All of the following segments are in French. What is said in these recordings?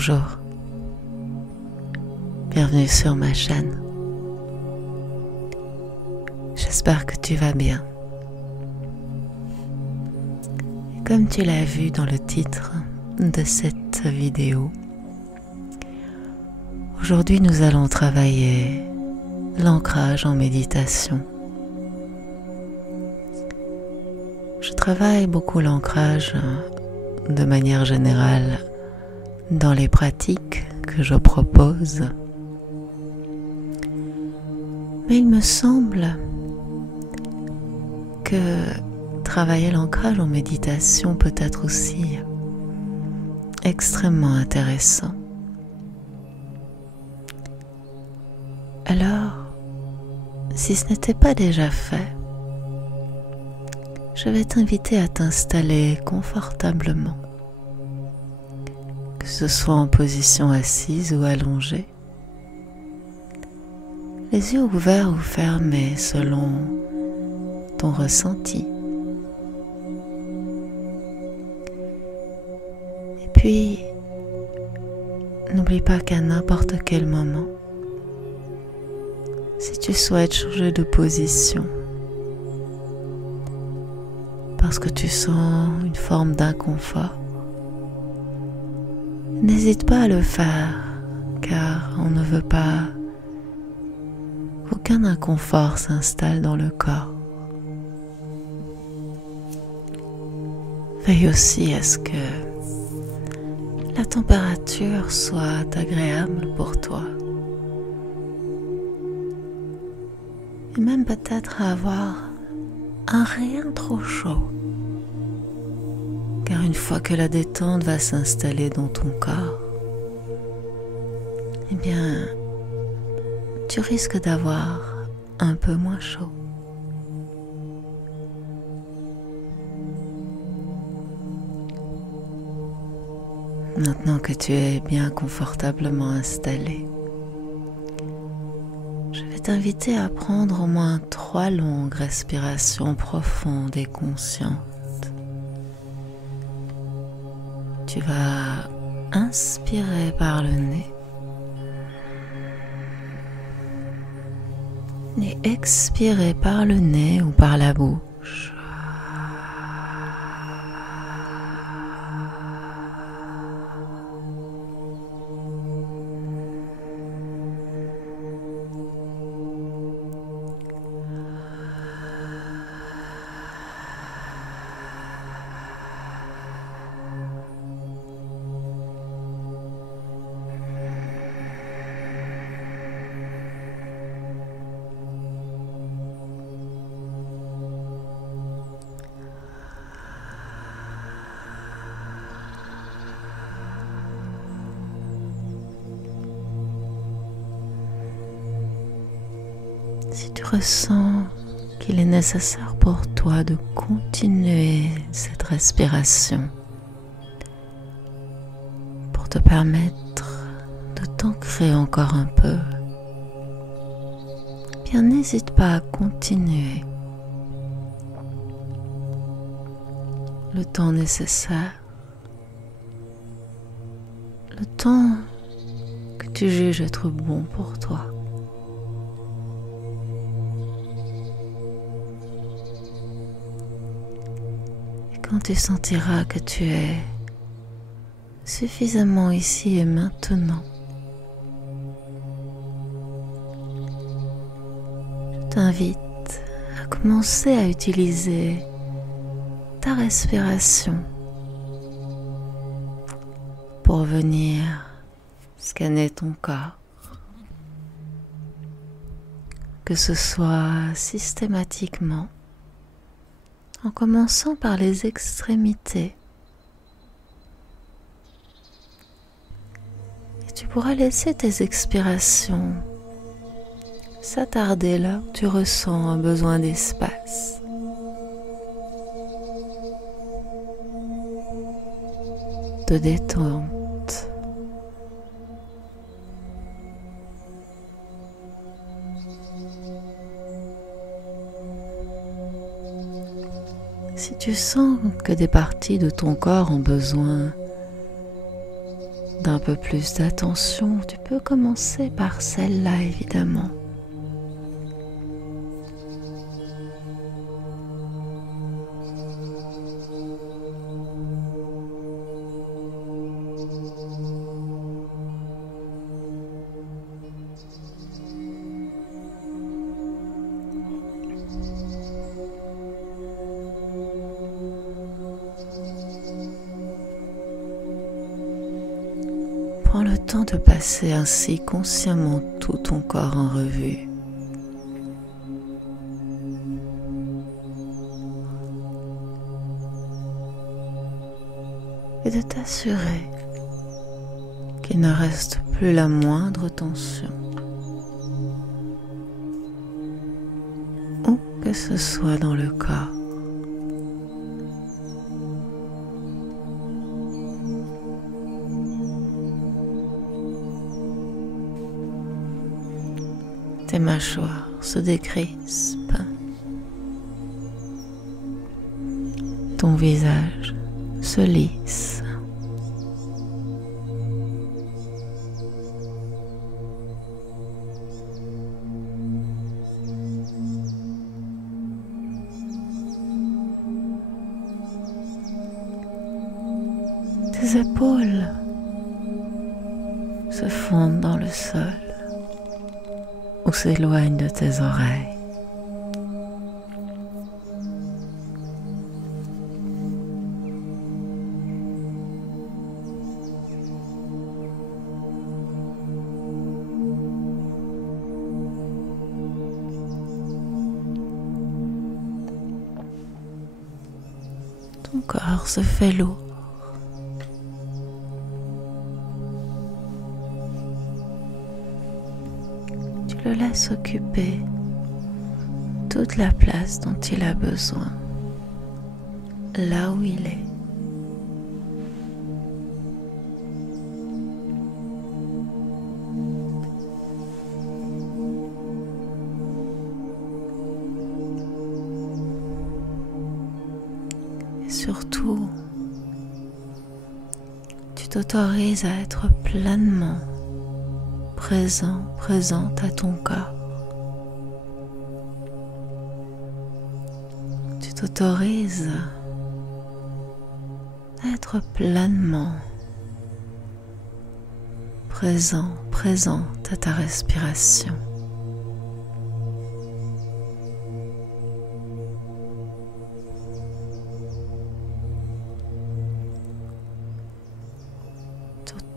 bonjour, bienvenue sur ma chaîne. J'espère que tu vas bien. Et comme tu l'as vu dans le titre de cette vidéo, aujourd'hui nous allons travailler l'ancrage en méditation. Je travaille beaucoup l'ancrage de manière générale dans les pratiques que je propose. Mais il me semble que travailler l'ancrage en méditation peut être aussi extrêmement intéressant. Alors, si ce n'était pas déjà fait, je vais t'inviter à t'installer confortablement, que ce soit en position assise ou allongée, les yeux ouverts ou fermés selon ton ressenti. Et puis, n'oublie pas qu'à n'importe quel moment, si tu souhaites changer de position, parce que tu sens une forme d'inconfort, n'hésite pas à le faire, car on ne veut pas qu'aucun inconfort s'installe dans le corps. Veille aussi à ce que la température soit agréable pour toi. Et même peut-être à avoir un rien trop chaud. Car une fois que la détente va s'installer dans ton corps, eh bien, tu risques d'avoir un peu moins chaud. Maintenant que tu es bien confortablement installé, je vais t'inviter à prendre au moins 3 longues respirations profondes et conscientes. Tu vas inspirer par le nez et expirer par le nez ou par la bouche. Si tu ressens qu'il est nécessaire pour toi de continuer cette respiration pour te permettre de t'ancrer encore un peu, eh bien n'hésite pas à continuer le temps nécessaire, le temps que tu juges être bon pour toi. Quand tu sentiras que tu es suffisamment ici et maintenant, je t'invite à commencer à utiliser ta respiration pour venir scanner ton corps, que ce soit systématiquement, en commençant par les extrémités. Et tu pourras laisser tes expirations s'attarder là où tu ressens un besoin d'espace. De détente. Si tu sens que des parties de ton corps ont besoin un peu plus d'attention, tu peux commencer par celle-là évidemment. Prends le temps de passer ainsi consciemment tout ton corps en revue. Et de t'assurer qu'il ne reste plus la moindre tension. Où que ce soit dans le corps. Tes mâchoires se décrispent. Ton visage se lisse. Tes épaules se fondent dans le sol ou s'éloignent de tes oreilles. Ton corps se fait lourd. Tu le laisses occuper toute la place dont il a besoin, là où il est. Et surtout, tu t'autorises à être pleinement présente à ton corps. Tu t'autorises à être pleinement présente à ta respiration.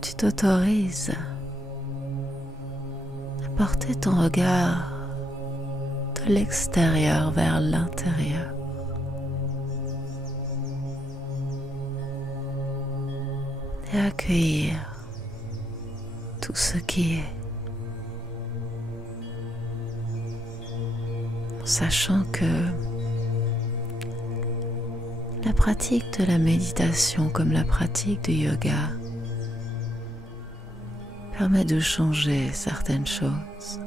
Tu t'autorises à porter ton regard de l'extérieur vers l'intérieur. Et accueillir tout ce qui est, en sachant que la pratique de la méditation comme la pratique du yoga permet de changer certaines choses.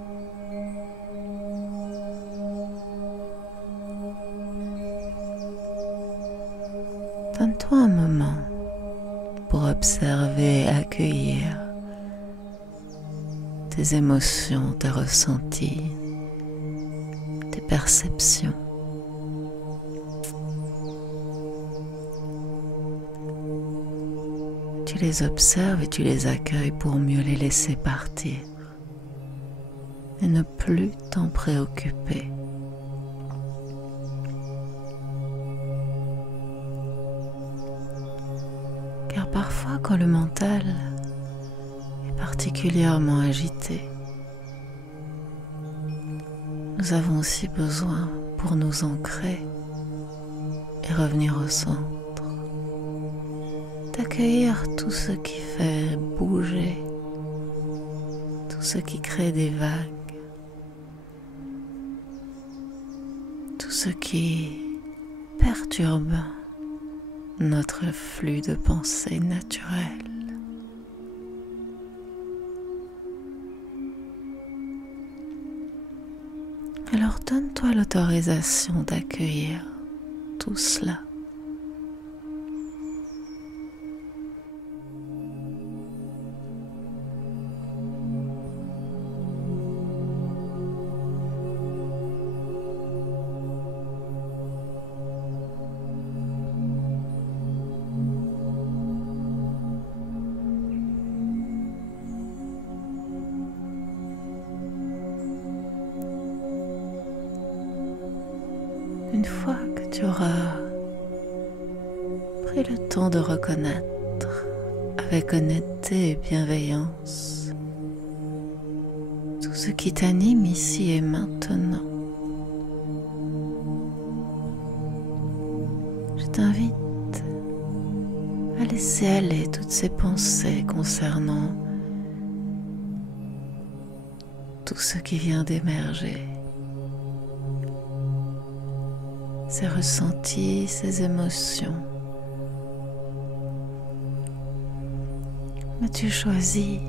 Donne-toi un moment pour observer et accueillir tes émotions, tes ressentis, tes perceptions. Tu les observes et tu les accueilles pour mieux les laisser partir et ne plus t'en préoccuper. Car parfois, quand le mental est particulièrement agité, nous avons aussi besoin, pour nous ancrer et revenir au centre, d'accueillir tout ce qui fait bouger, tout ce qui crée des vagues, tout ce qui perturbe notre flux de pensée naturel. Alors donne-toi l'autorisation d'accueillir tout cela. Une fois que tu auras pris le temps de reconnaître avec honnêteté et bienveillance tout ce qui t'anime ici et maintenant, je t'invite à laisser aller toutes ces pensées concernant tout ce qui vient d'émerger, ces ressentis, ces émotions. Mais tu choisis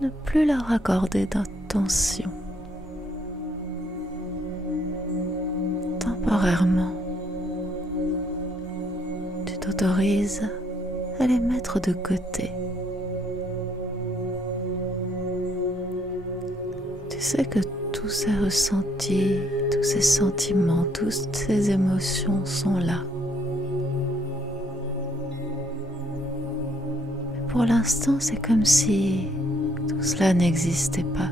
de ne plus leur accorder d'attention. Temporairement, tu t'autorises à les mettre de côté. Tu sais que tous ces ressentis, tous ces sentiments, toutes ces émotions sont là. Mais pour l'instant, c'est comme si tout cela n'existait pas.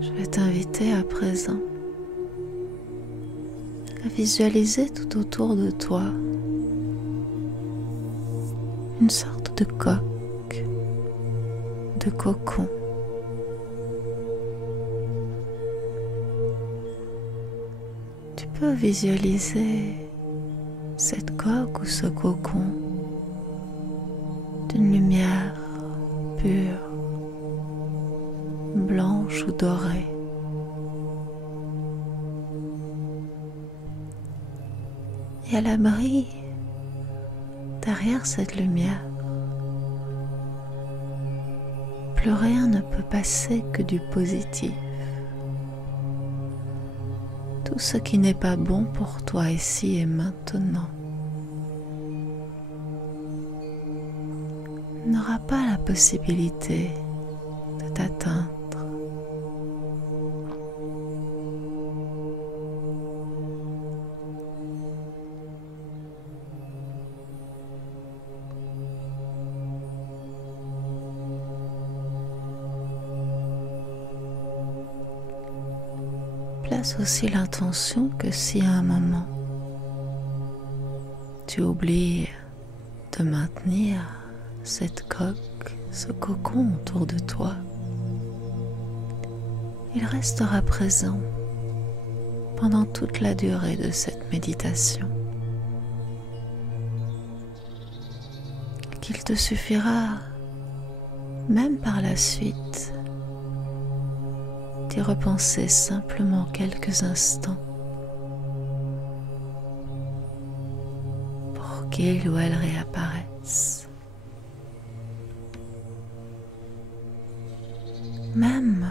Je vais t'inviter à présent à visualiser tout autour de toi une sorte de coque, de cocon. Tu peux visualiser cette coque ou ce cocon d'une lumière pure, blanche ou dorée. Et à l'abri, derrière cette lumière, plus rien ne peut passer que du positif. Tout ce qui n'est pas bon pour toi ici et maintenant n'aura pas la possibilité de t'atteindre. Place aussi l'intention que si à un moment tu oublies de maintenir cette coque, ce cocon autour de toi, il restera présent pendant toute la durée de cette méditation. Qu'il te suffira, même par la suite, d'y repenser simplement quelques instants pour qu'il ou elle réapparaisse. Même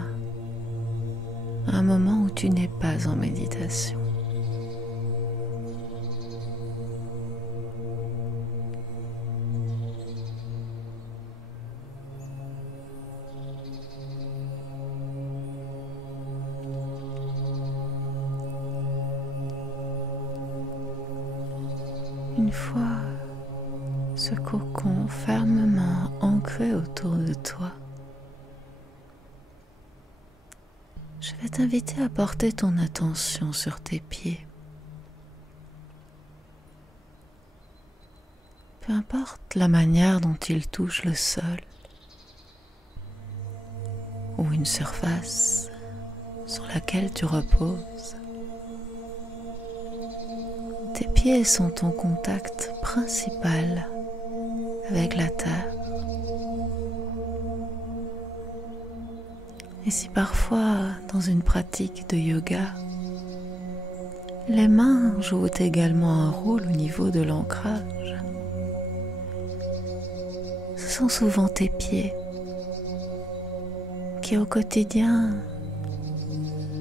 à un moment où tu n'es pas en méditation. Une fois ce cocon fermement ancré autour de toi, je vais t'inviter à porter ton attention sur tes pieds. Peu importe la manière dont ils touchent le sol ou une surface sur laquelle tu reposes, tes pieds sont ton contact principal avec la terre. Et si parfois, dans une pratique de yoga, les mains jouent également un rôle au niveau de l'ancrage, ce sont souvent tes pieds qui au quotidien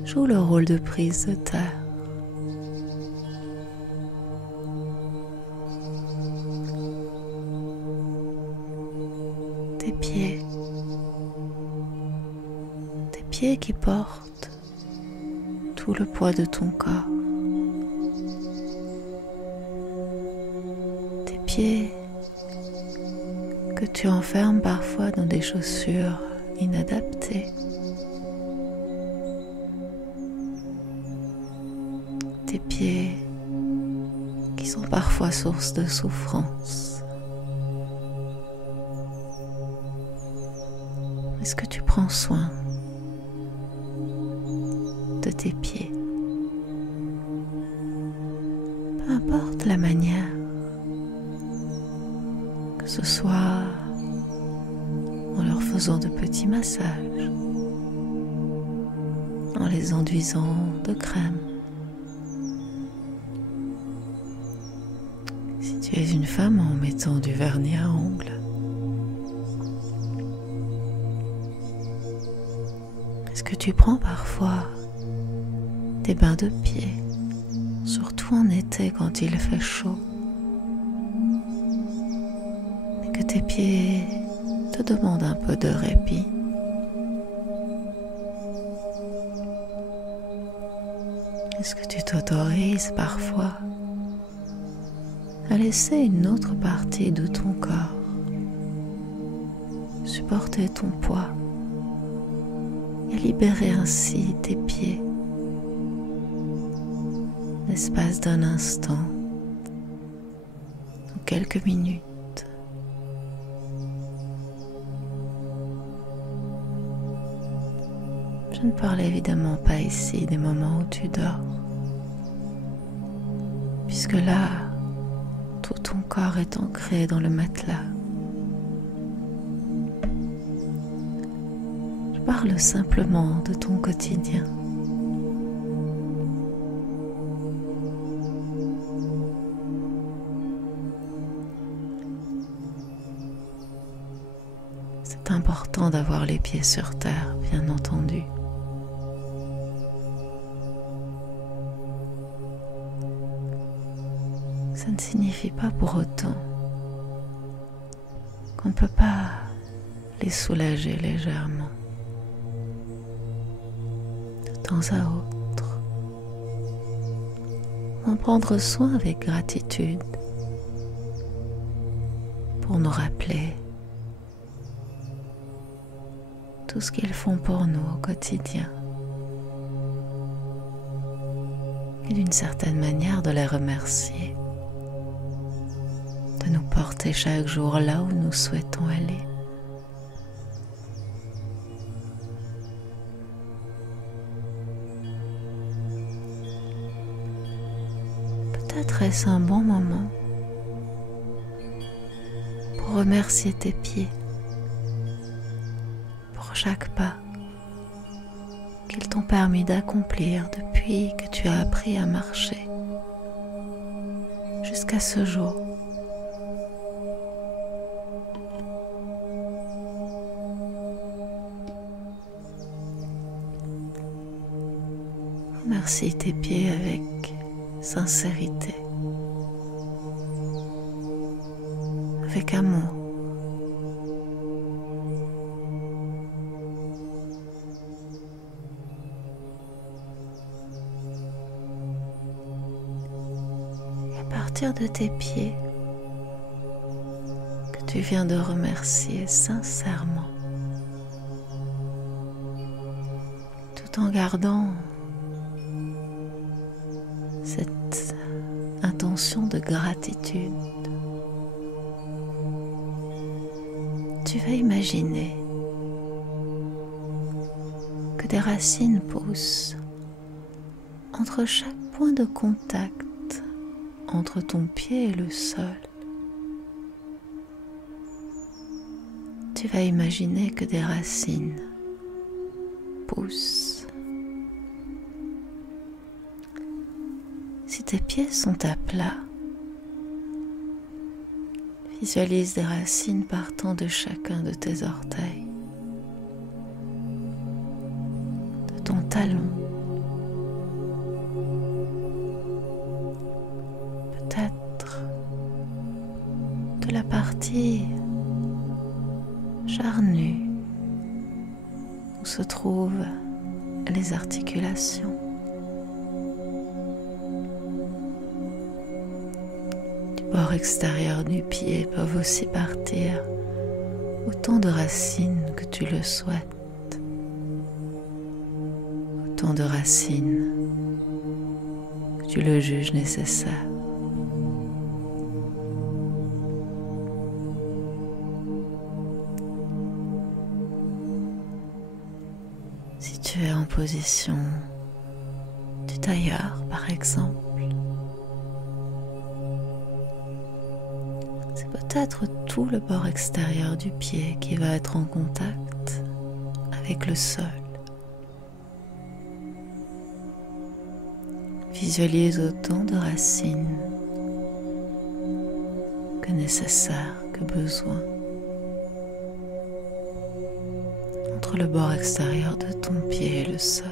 jouent le rôle de prise de terre. Tes pieds qui portent tout le poids de ton corps. pieds que tu enfermes parfois dans des chaussures inadaptées. Tes pieds qui sont parfois source de souffrance. Est-ce que tu prends soin de tes pieds? Peu importe la manière, que ce soit en leur faisant de petits massages, en les enduisant de crème. Si tu es une femme, en mettant du vernis à ongles. Est-ce que tu prends parfois des bains de pieds, surtout en été quand il fait chaud, et que tes pieds te demandent un peu de répit? Est-ce que tu t'autorises parfois à laisser une autre partie de ton corps supporter ton poids et libérer ainsi tes pieds l'espace d'un instant, ou quelques minutes? Je ne parle évidemment pas ici des moments où tu dors, puisque là, tout ton corps est ancré dans le matelas. Je parle simplement de ton quotidien. C'est important d'avoir les pieds sur terre, bien entendu. Ça ne signifie pas pour autant qu'on ne peut pas les soulager légèrement, de temps à autre, en prendre soin avec gratitude pour nous rappeler tout ce qu'ils font pour nous au quotidien et d'une certaine manière de les remercier, de nous porter chaque jour là où nous souhaitons aller. Peut-être est-ce un bon moment pour remercier tes pieds pour chaque pas qu'ils t'ont permis d'accomplir depuis que tu as appris à marcher jusqu'à ce jour. Remercie tes pieds avec sincérité, avec amour. Et à partir de tes pieds que tu viens de remercier sincèrement, tout en gardant cette intention de gratitude, tu vas imaginer que des racines poussent entre chaque point de contact entre ton pied et le sol. Tu vas imaginer que des racines poussent. Si tes pieds sont à plat, visualise des racines partant de chacun de tes orteils, de ton talon, peut-être de la partie charnue où se trouvent les articulations. bord extérieur du pied peuvent aussi partir autant de racines que tu le souhaites, autant de racines que tu le juges nécessaire. Si tu es en position du tailleur, par exemple, c'est peut-être tout le bord extérieur du pied qui va être en contact avec le sol. Visualise autant de racines que nécessaire, que besoin, entre le bord extérieur de ton pied et le sol.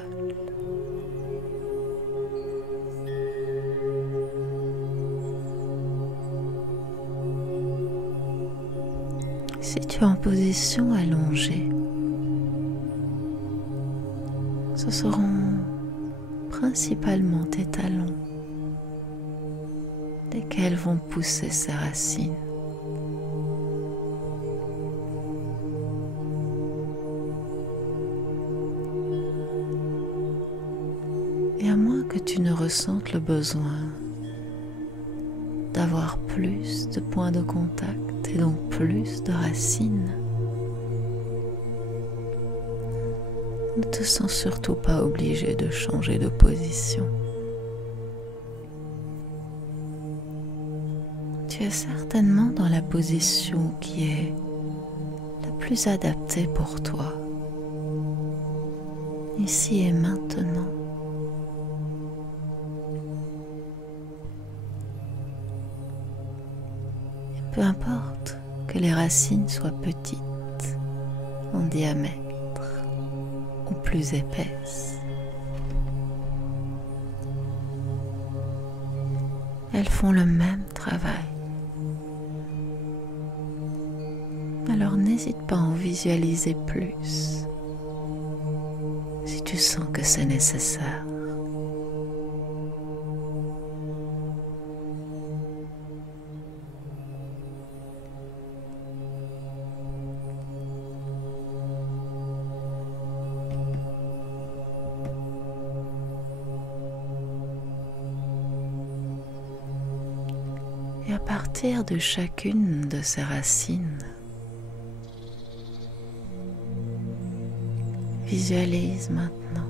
Si tu es en position allongée, ce seront principalement tes talons desquels vont pousser ces racines. Et à moins que tu ne ressentes le besoin d'avoir plus de points de contact et donc plus de racines, ne te sens surtout pas obligé de changer de position. Tu es certainement dans la position qui est la plus adaptée pour toi, ici et maintenant. Peu importe que les racines soient petites en diamètre ou plus épaisses, elles font le même travail. Alors n'hésite pas à en visualiser plus si tu sens que c'est nécessaire. Et à partir de chacune de ces racines, visualise maintenant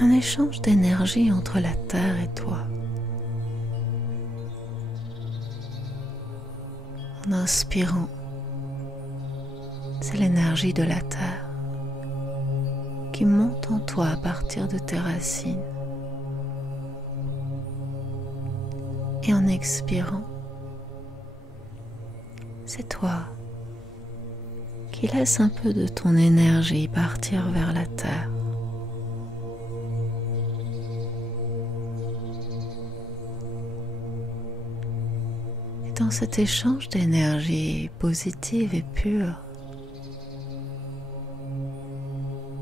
un échange d'énergie entre la terre et toi. En inspirant, c'est l'énergie de la terre qui monte en toi à partir de tes racines. Et en expirant, c'est toi qui laisse un peu de ton énergie partir vers la terre. Et dans cet échange d'énergie positive et pure,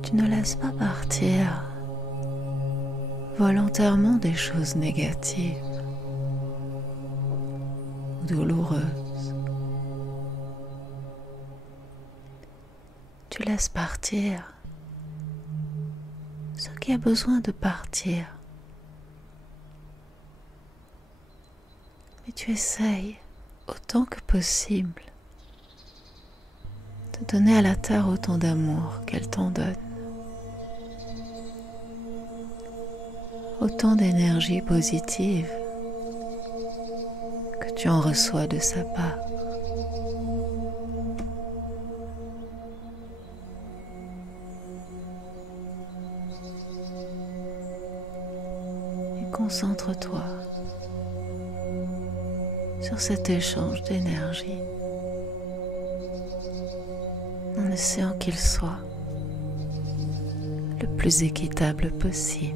tu ne laisses pas partir volontairement des choses négatives ou douloureuses. Tu laisses partir ce qui a besoin de partir. Mais tu essayes autant que possible de donner à la terre autant d'amour qu'elle t'en donne, autant d'énergie positive que tu en reçois de sa part. Concentre-toi sur cet échange d'énergie en essayant qu'il soit le plus équitable possible.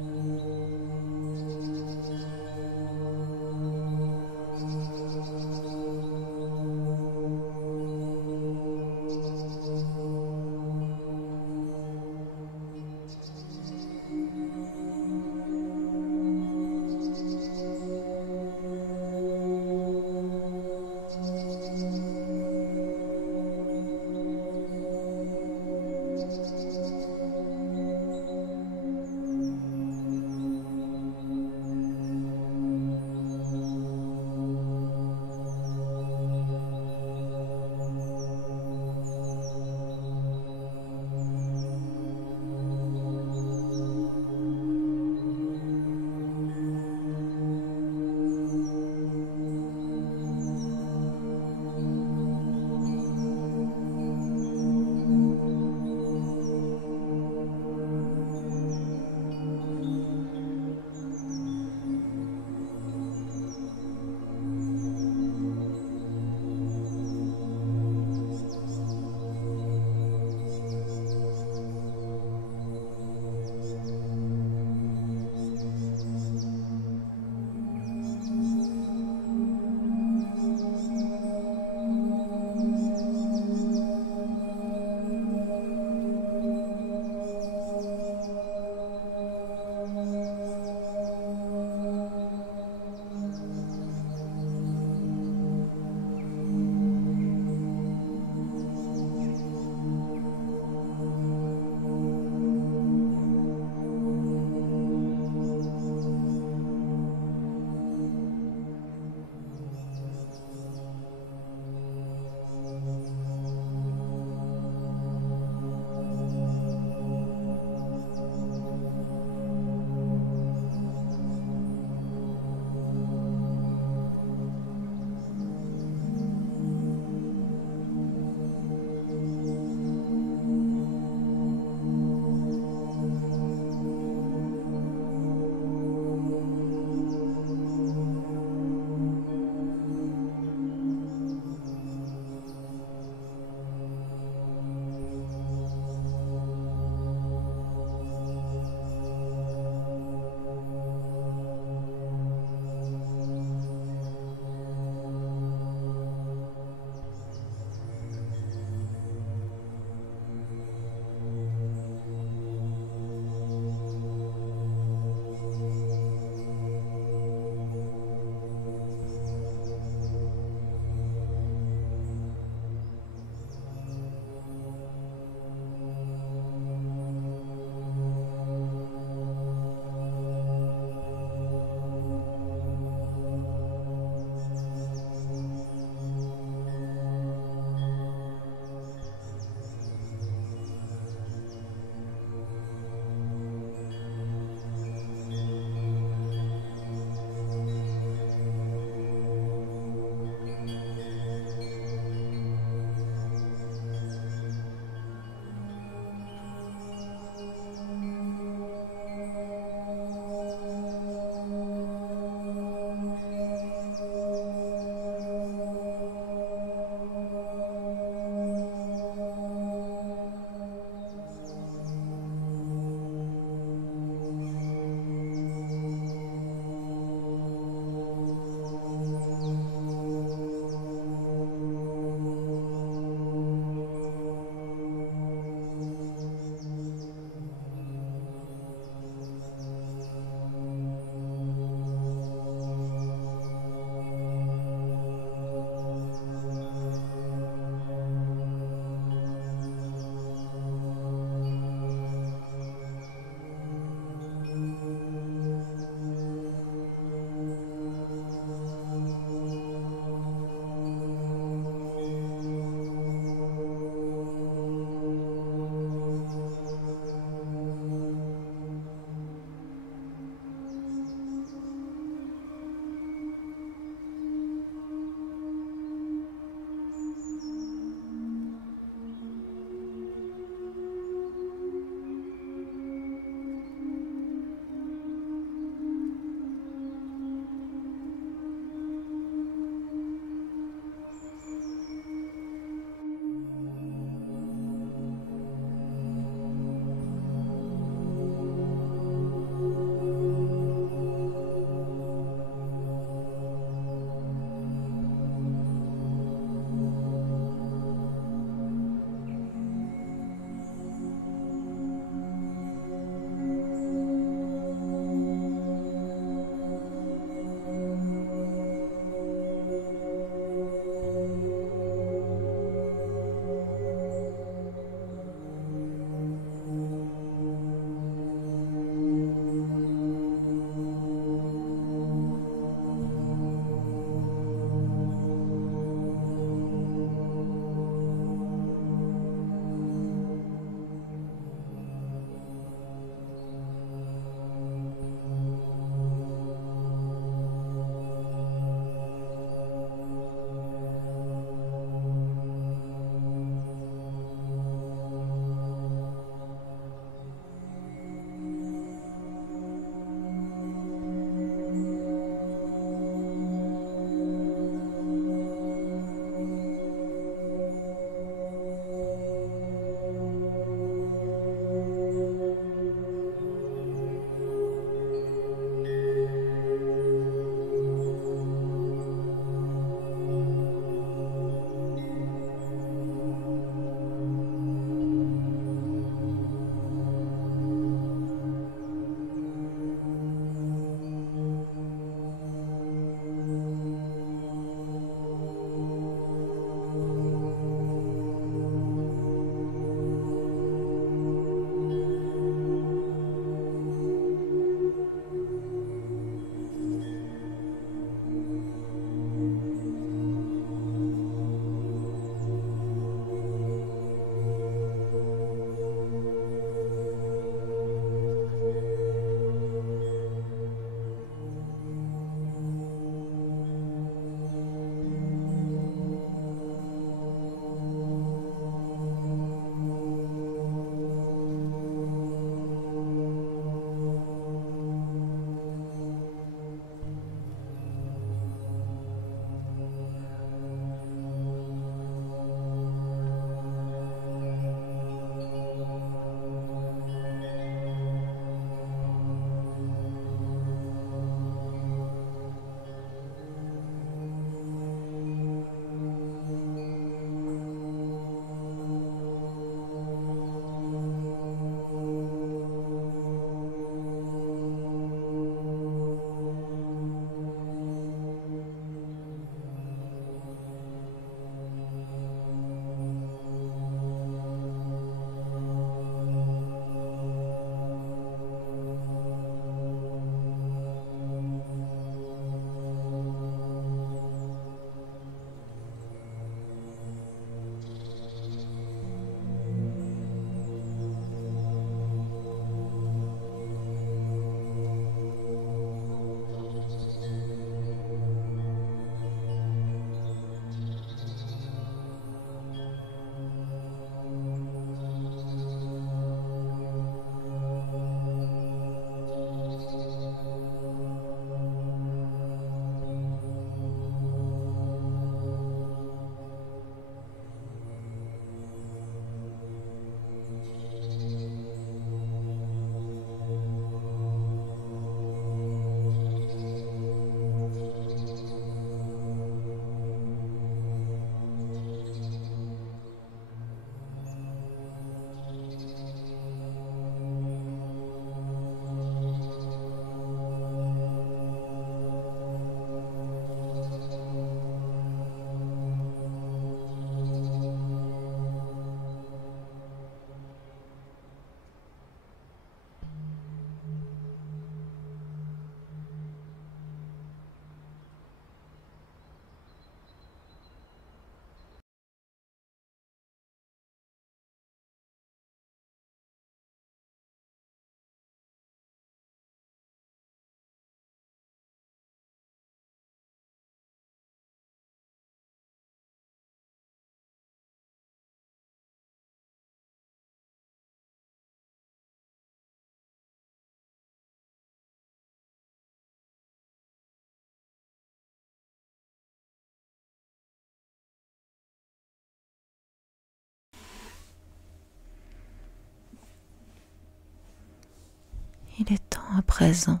il est temps à présent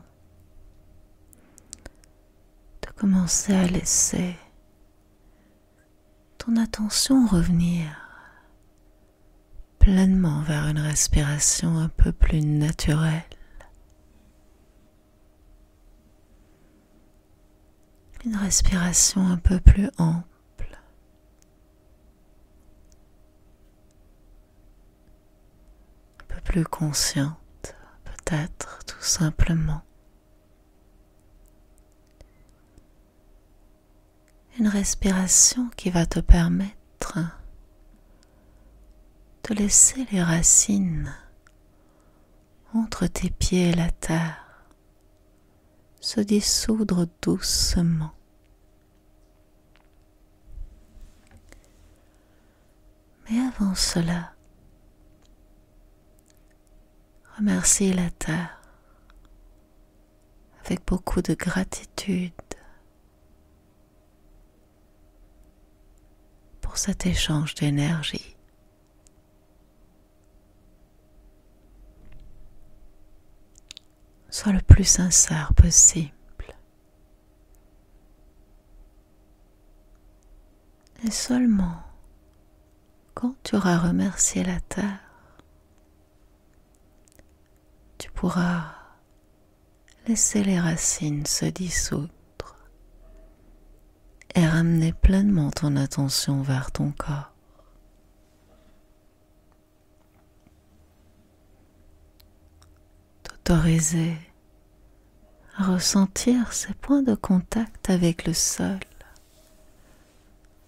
de commencer à laisser ton attention revenir pleinement vers une respiration un peu plus naturelle. Une respiration un peu plus ample. Un peu plus consciente, peut-être tout simplement. Une respiration qui va te permettre de laisser les racines entre tes pieds et la terre se dissoudre doucement. Mais avant cela, remercie la terre avec beaucoup de gratitude pour cet échange d'énergie. Sois le plus sincère possible. Et seulement quand tu auras remercié la terre, tu pourras laisser les racines se dissoudre et ramener pleinement ton attention vers ton corps. T'autoriser à ressentir ces points de contact avec le sol,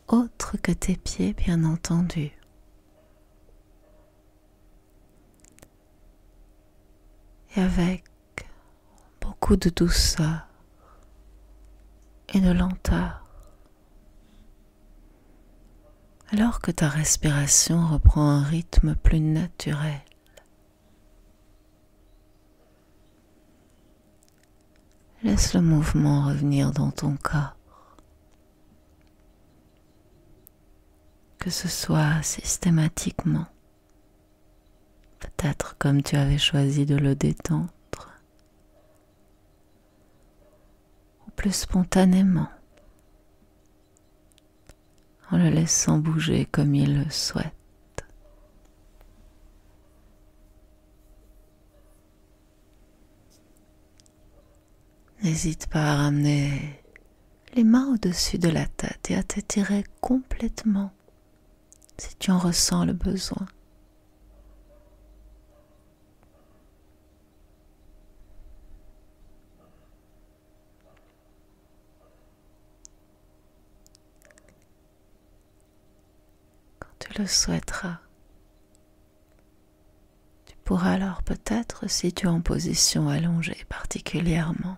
autres que tes pieds bien entendu. Et avec beaucoup de douceur et de lenteur, alors que ta respiration reprend un rythme plus naturel. Laisse le mouvement revenir dans ton corps, que ce soit systématiquement, peut-être comme tu avais choisi de le détendre, ou plus spontanément, en le laissant bouger comme il le souhaite. N'hésite pas à ramener les mains au-dessus de la tête et à t'étirer complètement si tu en ressens le besoin. Quand tu le souhaiteras, tu pourras alors peut-être, si tu es en position allongée particulièrement,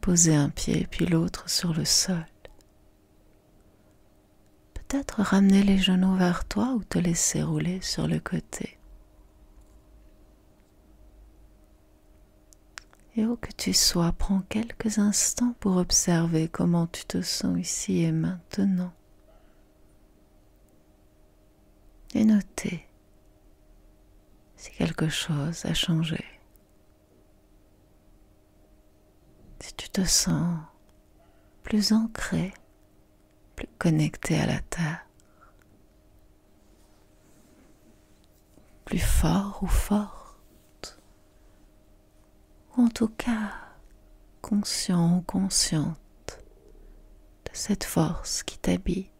poser un pied puis l'autre sur le sol. Peut-être ramener les genoux vers toi ou te laisser rouler sur le côté. Et où que tu sois, prends quelques instants pour observer comment tu te sens ici et maintenant. Et noter si quelque chose a changé. Si tu te sens plus ancré, plus connecté à la terre, plus fort ou forte, ou en tout cas conscient ou consciente de cette force qui t'habite.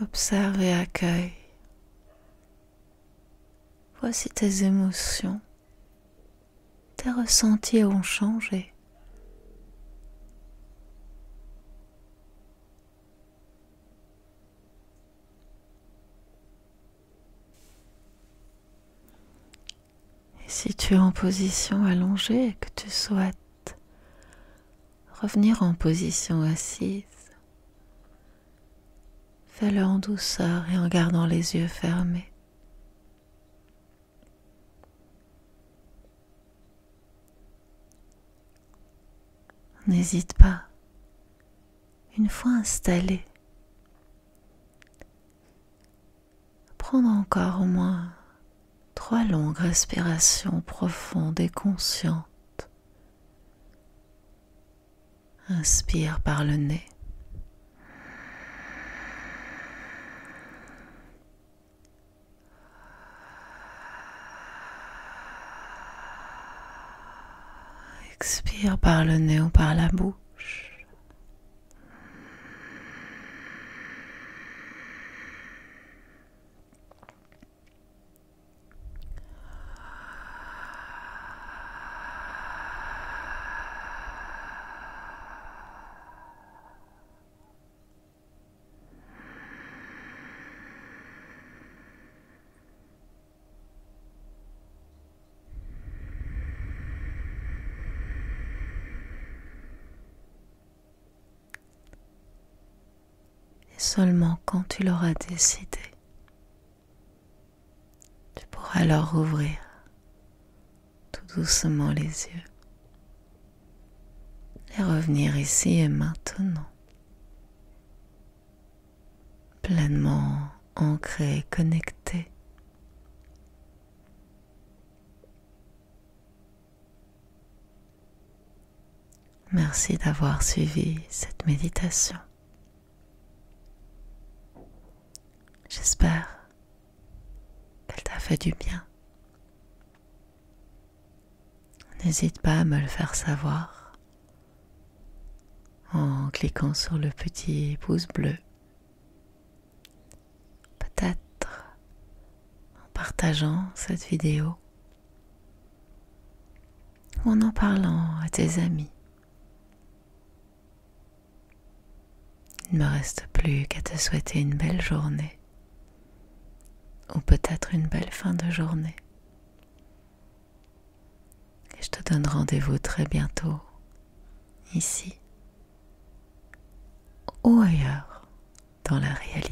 Observe et accueille. Voici tes émotions, tes ressentis ont changé. Et si tu es en position allongée et que tu souhaites revenir en position assise, fais-le en douceur et en gardant les yeux fermés. N'hésite pas, une fois installé, prendre encore au moins 3 longues respirations profondes et conscientes. Inspire par le nez. Expire par le nez ou par la bouche. Et seulement quand tu l'auras décidé, tu pourras alors ouvrir tout doucement les yeux et revenir ici et maintenant, pleinement ancré et connecté. Merci d'avoir suivi cette méditation. J'espère qu'elle t'a fait du bien. N'hésite pas à me le faire savoir en cliquant sur le petit pouce bleu. Peut-être en partageant cette vidéo ou en parlant à tes amis. Il ne me reste plus qu'à te souhaiter une belle journée ou peut-être une belle fin de journée. Et je te donne rendez-vous très bientôt, ici ou ailleurs dans la réalité.